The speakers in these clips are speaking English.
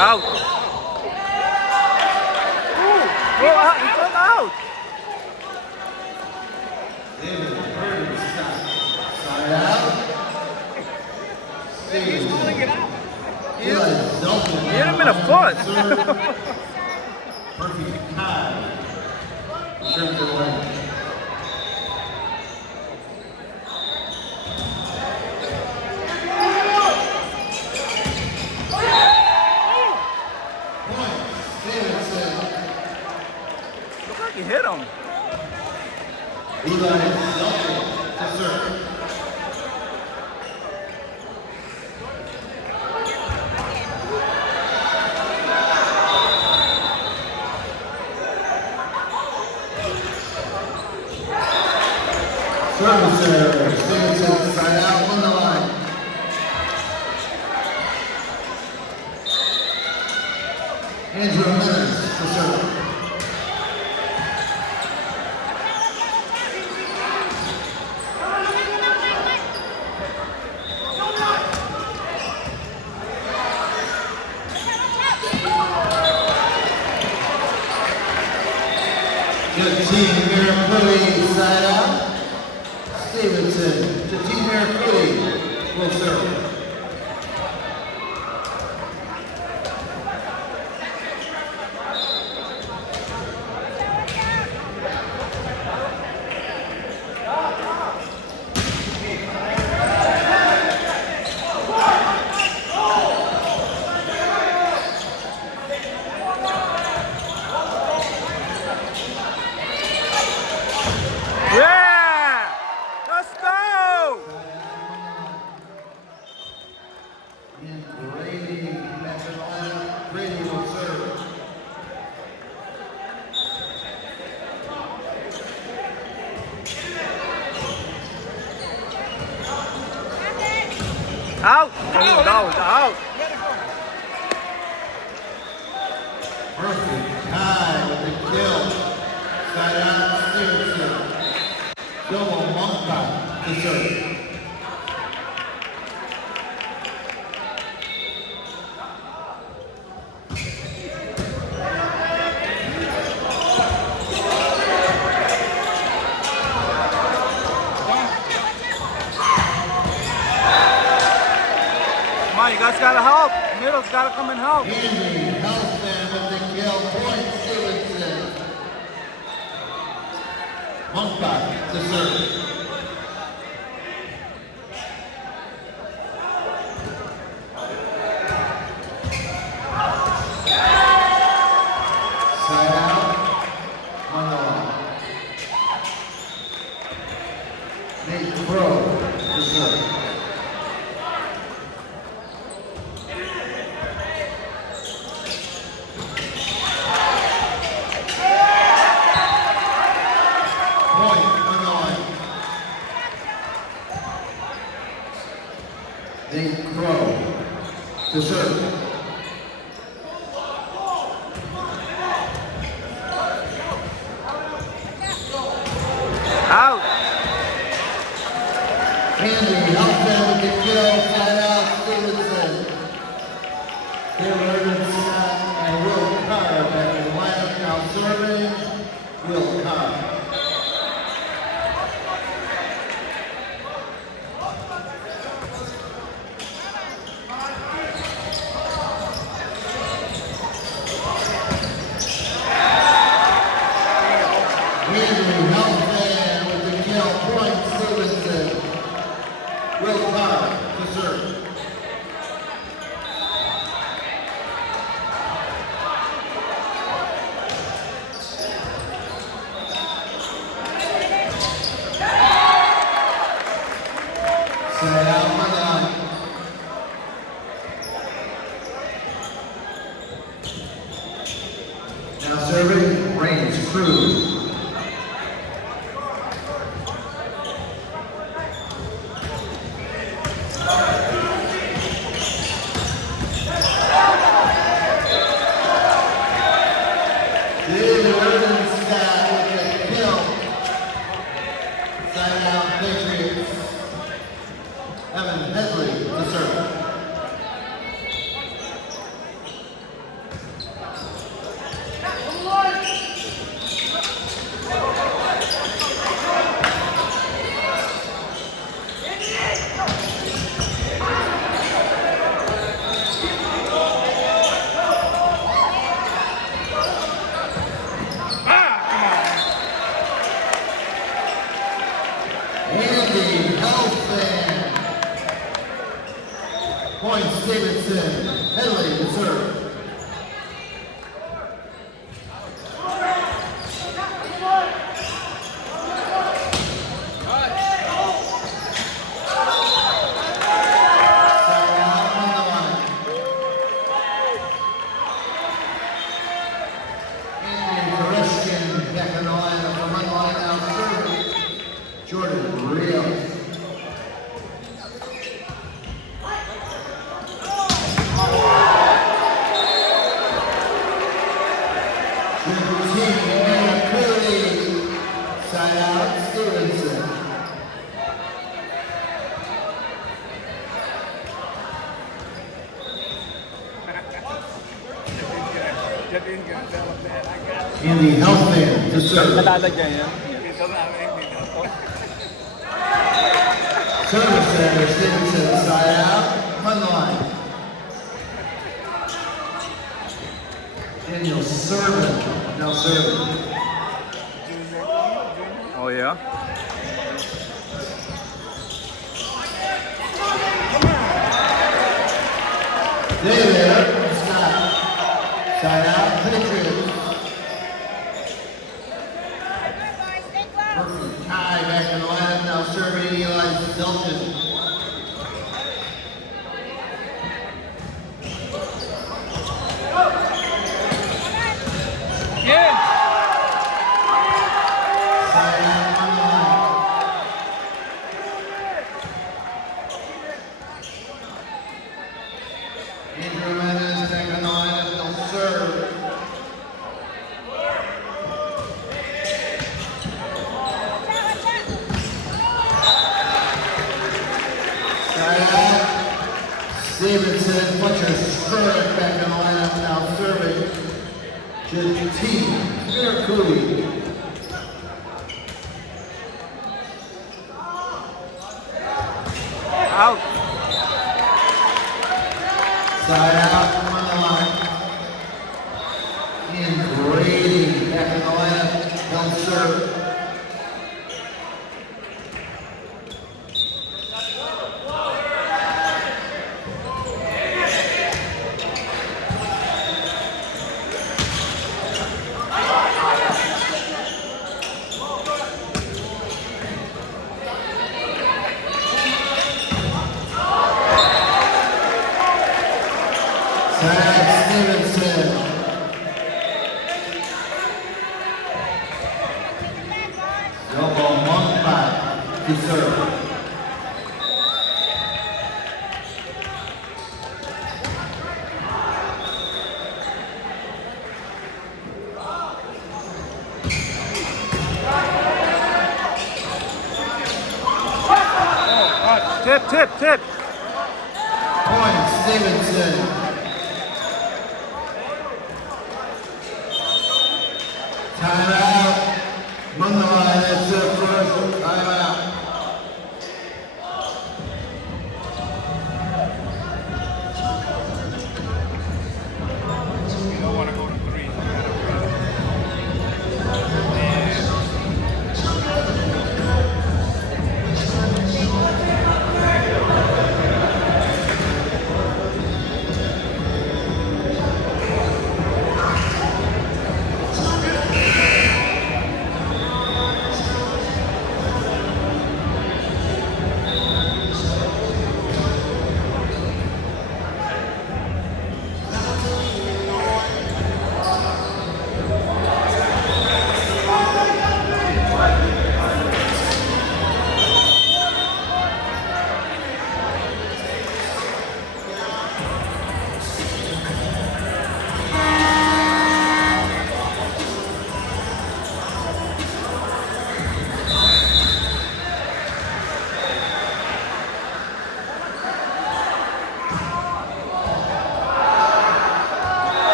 Out. Ooh, go out. He took out. Side out. He's pulling it out. Good. Zelton. Hit him in a foot. Murphy Kai. Return to the line. Look like he hit him. Eli Zelton to serve. Service error. Stevenson side out on the line. Andrew Menace to serve. Jatin Mirapudi side out. Stevenson, Jatin Mirapudi will serve. Yeah! Let's go! And Brady, Brady will serve. Out! Oh, that was out. Murphy, Kai with the kill. Side out, Stevenson. Joel Monka to serve. Come on, you guys gotta help. Middle's gotta come and help. Andy Helfman with the kill. Point Stevenson. Monka to serve. Side out. Monroe. Nate Crow to serve. Point on the line. Nate Crow to serve. Out. Andy Helfman with the kill. Side out Stevenson. Taylor Evans and Will Carr back in the lineup now serving. Will Carr. Andrew Helfman with the kill. Point Stevenson. Will Carr to serve. Side out on the line. Now serving Reigns Cruz. Stevenson, Headley to serve. Jordan Rios. Side out, Stevenson. Andy Healthman to serve. Nalalagyan yan. Service center, Stevenson, side out, run the line. Daniel Servin, now serving. Oh, yeah? There, Scott. Side out, Patriots. Perfect tie back in the lineup, now serving Eli Zelton. Yeah! Side out on the line. Andrew Menace back on the lineup, they'll serve. Side out. Stevenson, Butcher, Skurk back in the lineup, now serving. J.T. Miraculi. Out! Side out on the line. Ian Brady back in the lineup. They'll serve. Side out Stevenson. Yobo Montbat to serve. Tip! Point Stevenson. Time out. Run the line, that's it first. Time out. You don't want to go to 3.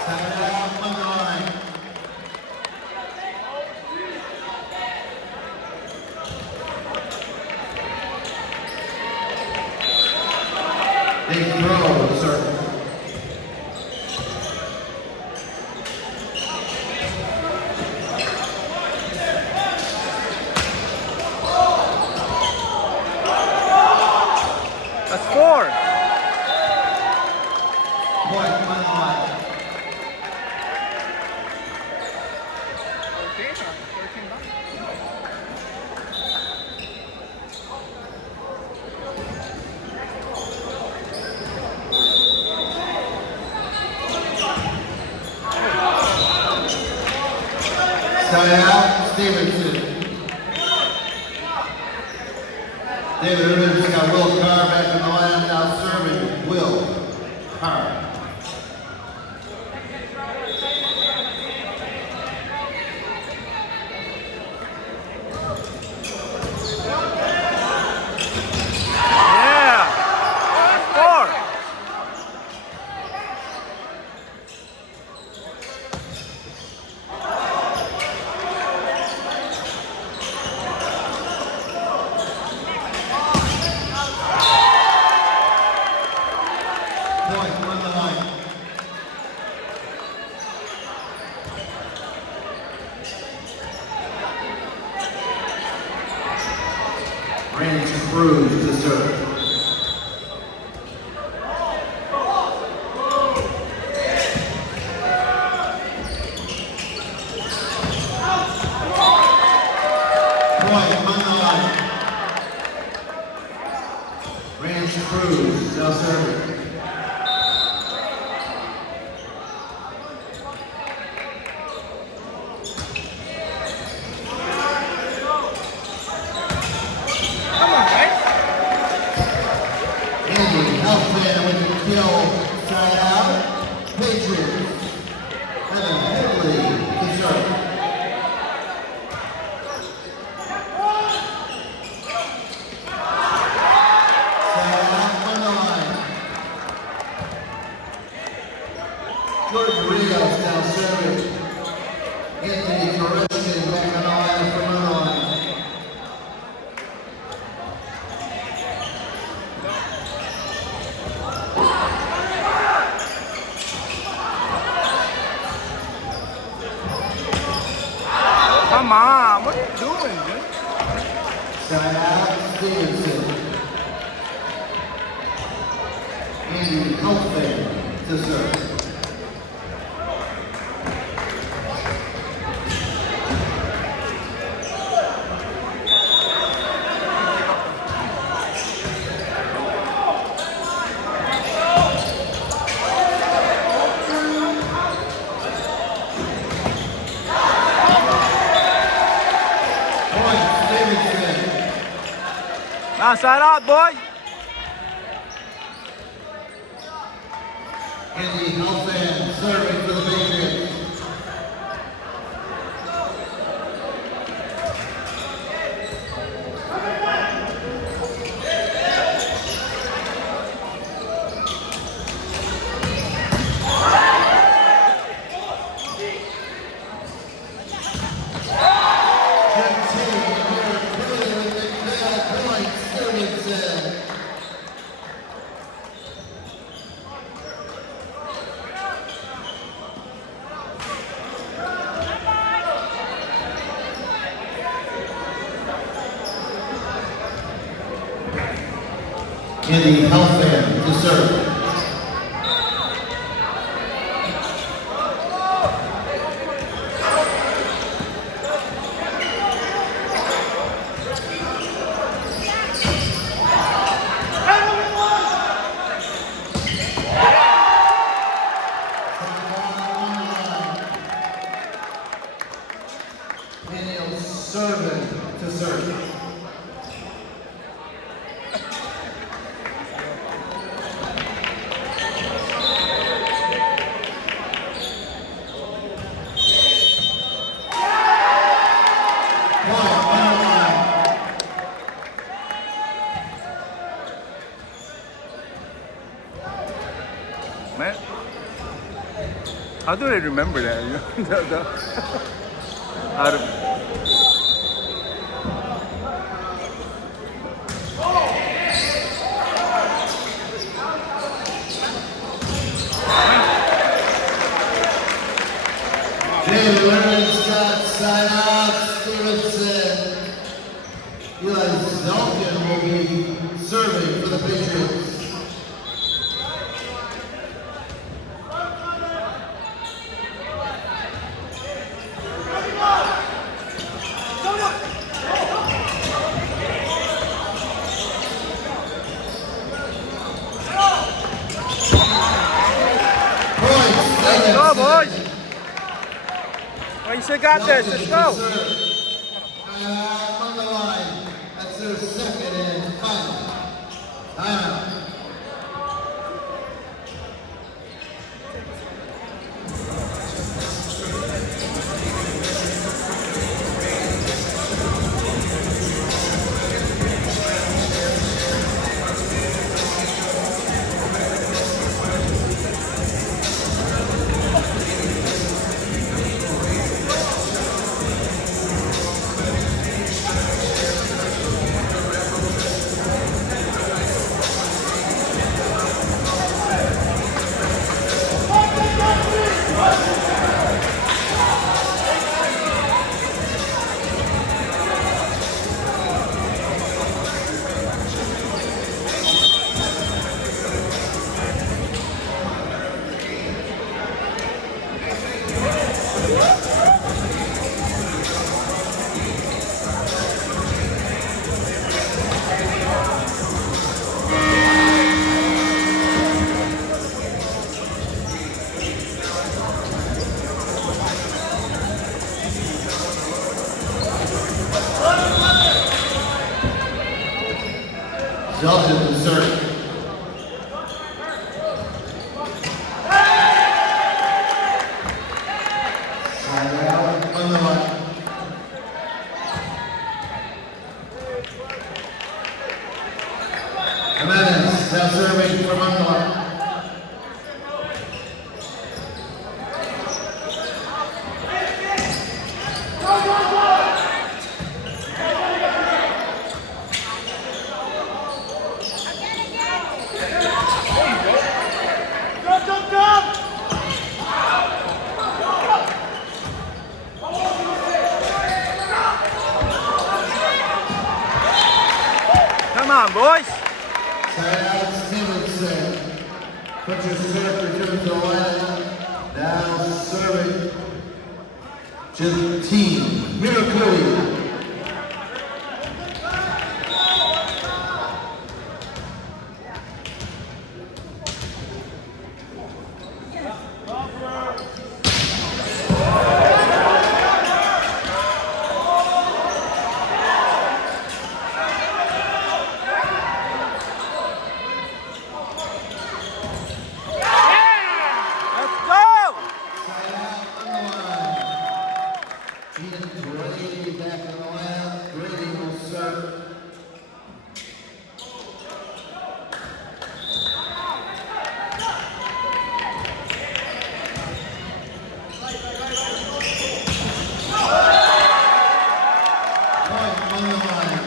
Side out, run the line. Big throw, sir. Timeout, Stevenson. David Irvin's got Will Carr back in the lineup now serving. Will Carr. Yeah. Four. Point on the line. Randy Cruz to serve. Point on the line. Randy Cruz now serving. Come on, guys. Andy Elfman with the kill, side out. Patriots. Evan Headley to serve. Side out on the line. George Rios now serving. Anthony Koreskin back on the line from the line. Come on. What are you doing, dude? Side out, Stevenson. Andy Elfman to serve. Point, Stevenson. Now side out, boy. Andy Elfman serving for the Patriots. Andy Elfman to serve. Daniel Servin to serve. Man. How do I remember that? You know? How to... David Leonard, Scott Synox, Stevenson. Eli Zelkin will be serving for the Patriots. Let's go, boys. Quincy got this. Let's go. On the line. That's their second and final. Timeout. Zelton to serve. Side out on the line. Jimenez now serving from on the line. Come on, boys. Side out Stevenson. Put your serve return to the line. Now serving to the team. Mirakuri. Let's go. Side out on the line. Ian Grady back on the line. Grady will serve. Point on the line.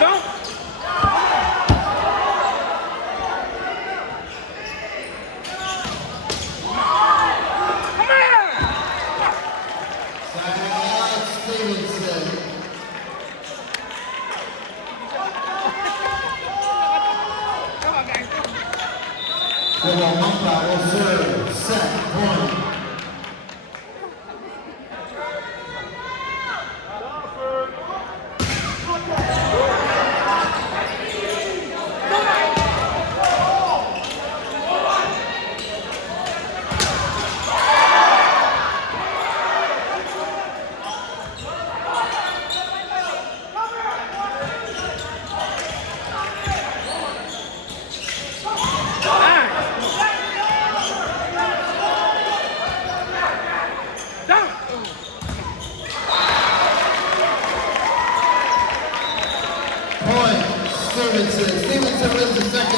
Don't. Come here. Side out Stevenson. Kuwamaka will serve. Set point. Point Stevenson. Stevenson wins the second